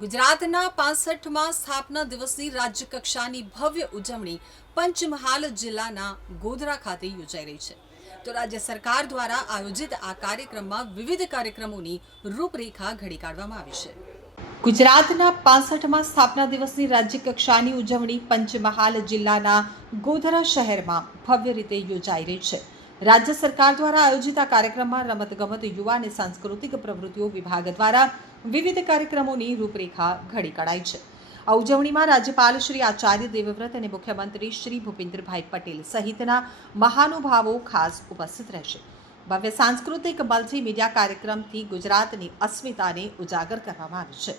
ગુજરાતના પાસઠમાં સ્થાપના દિવસની રાજ્યકક્ષાની ભવ્ય ઉજવણી પંચમહાલ જિલ્લાના ગોધરા ખાતે યોજાઈ રહી છે. તો રાજ્ય સરકાર દ્વારા આયોજિત આ કાર્યક્રમમાં વિવિધ કાર્યક્રમોની રૂપરેખા ઘડી કાઢવામાં આવી છે. ગુજરાતના પાસઠમાં સ્થાપના દિવસની રાજ્યકક્ષાની ઉજવણી પંચમહાલ જિલ્લાના ગોધરા શહેરમાં ભવ્ય રીતે યોજાઈ રહી છે. રાજ્ય સરકાર દ્વારા આયોજિત આ કાર્યક્રમમાં રમતગમત, યુવા અને સાંસ્કૃતિક પ્રવૃત્તિઓ વિભાગ દ્વારા વિવિધ કાર્યક્રમોની રૂપરેખા ઘડી કઢાઈ છે. આ ઉજવણીમાં રાજ્યપાલ શ્રી આચાર્ય દેવવ્રત અને મુખ્યમંત્રી શ્રી ભૂપેન્દ્રભાઈ પટેલ સહિતના મહાનુભાવો ખાસ ઉપસ્થિત રહેશે. ભવ્ય સાંસ્કૃતિક મલ્ટીમીડિયા કાર્યક્રમથી ગુજરાતની અસ્મિતાને ઉજાગર કરવામાં આવી છે.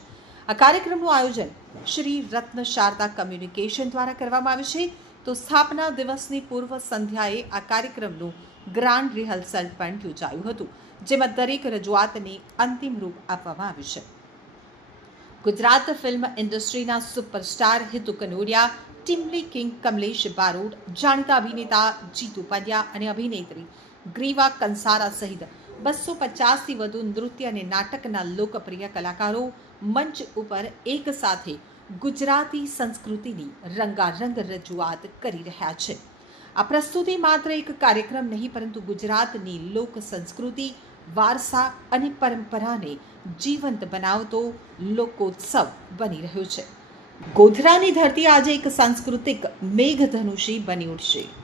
આ કાર્યક્રમનું આયોજન શ્રી રત્ન શારદા કમ્યુનિકેશન દ્વારા કરવામાં આવ્યું છે. તો સ્થાપના દિવસની પૂર્વ સંધ્યાએ આ કાર્યક્રમનું ગ્રાન્ડ રિહર્સલ પણ યોજાયું હતું, જેમાં દરેક રજૂઆતને અંતિમ રૂપ આપવામાં આવ્યું છે. ગુજરાત ફિલ્મ ઇન્ડસ્ટ્રીના સુપરસ્ટાર હિતુ કનોડિયા ટીમલી કિંગ કમલેશ બારોડ, જાણીતા અભિનેતા જીતુ પંડ્યા અને અભિનેત્રી ગ્રીવા કંસારા સહિત બસો પચાસથી વધુ નૃત્ય અને નાટકના લોકપ્રિય કલાકારો મંચ ઉપર એક સાથે ગુજરાતી સંસ્કૃતિની રંગારંગ રજૂઆત કરી રહ્યા છે. આ પ્રસ્તુતિ માત્ર એક કાર્યક્રમ નહીં, પરંતુ ગુજરાતની લોક સંસ્કૃતિ, વારસા અને પરંપરાને જીવંત બનાવતો લોકોત્સવ બની રહ્યો છે. ગોધરાની ધરતી આજે એક સાંસ્કૃતિક મેઘધનુષી બની ઉઠશે.